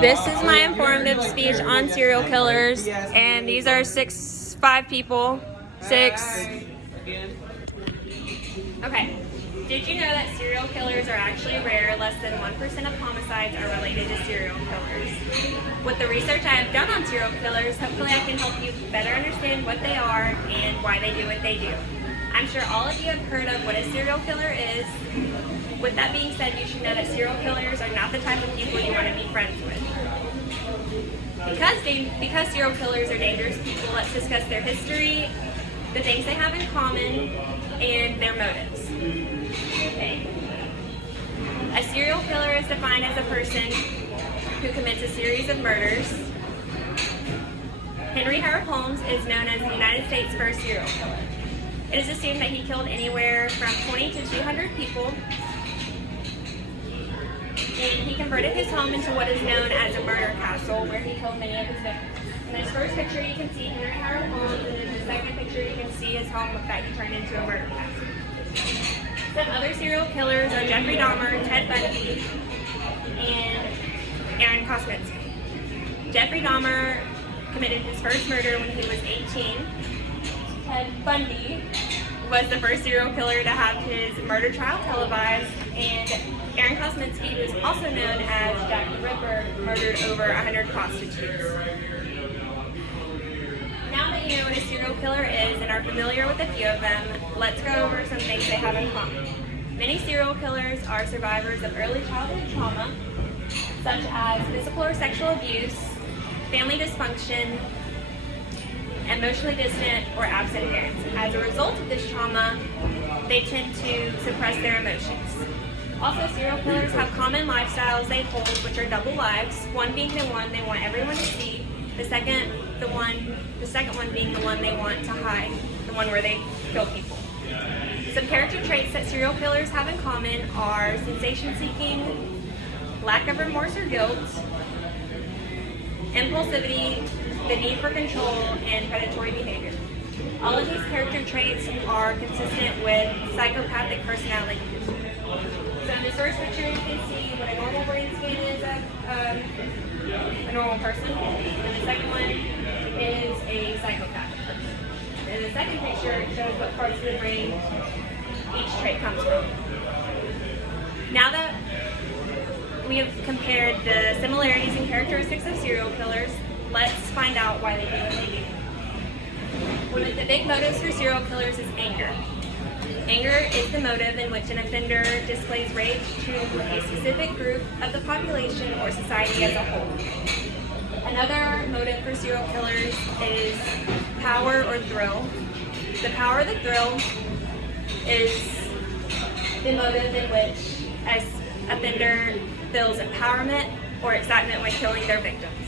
This is my informative speech on serial killers, and these are five people. Okay. Did you know that serial killers are actually rare? Less than 1% of homicides are related to serial killers. With the research I have done on serial killers, hopefully I can help you better understand what they are and why they do what they do. I'm sure all of you have heard of what a serial killer is. With that being said, you should know that serial killers are not the type of people you want to be friends with. Because serial killers are dangerous people, let's discuss their history, the things they have in common, and their motives. Okay. A serial killer is defined as a person who commits a series of murders. Henry Howard Holmes is known as the United States' first serial killer. It is assumed that he killed anywhere from 20 to 200 people. And he converted his home into what is known as a murder castle, where he killed many of his victims. In this first picture, you can see Henry Howard Holmes, and in the second picture, you can see his home that he turned into a murder castle. Some other serial killers are Jeffrey Dahmer, Ted Bundy, and Aaron Kosminski. Jeffrey Dahmer committed his first murder when he was 18. Ted Bundy was the first serial killer to have his murder trial televised, and Aaron Kosminski, who is also known as Jack the Ripper, murdered over 100 prostitutes. Now that you know what a serial killer is and are familiar with a few of them, let's go over some things they have in common. Many serial killers are survivors of early childhood trauma, such as physical or sexual abuse, family dysfunction, emotionally distant or absent parents. As a result of this trauma, they tend to suppress their emotions. Also, serial killers have common lifestyles they hold, which are double lives, one being the one they want everyone to see, the second one being the one they want to hide, the one where they kill people. Some character traits that serial killers have in common are sensation seeking, lack of remorse or guilt, impulsivity, the need for control, and predatory behavior. All of these character traits are consistent with psychopathic personality. So in this first picture, you can see what a normal brain scan is of a normal person, and the second one is a psychopathic person. And the second picture shows what parts of the brain each trait comes from. Now that we have compared the similarities and characteristics of serial killers, let's find out why they do what they do. One of the big motives for serial killers is anger. Anger is the motive in which an offender displays rage to a specific group of the population or society as a whole. Another motive for serial killers is power or thrill. The power or the thrill is the motive in which an offender feels empowerment or excitement when killing their victims.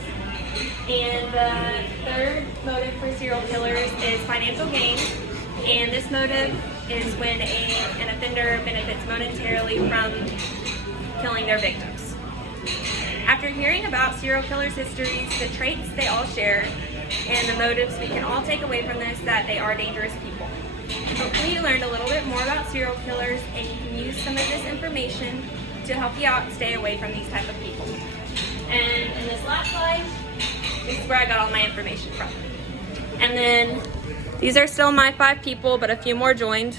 And the third motive for serial killers is financial gain, and this motive is when an offender benefits monetarily from killing their victims. After hearing about serial killers' histories, the traits they all share, and the motives, we can all take away from this that they are dangerous people. Hopefully you learned a little bit more about serial killers, and you can use some of this information to help you out and stay away from these type of people. And in this last slide, this is where I got all my information from. And then these are still my 5 people, but a few more joined.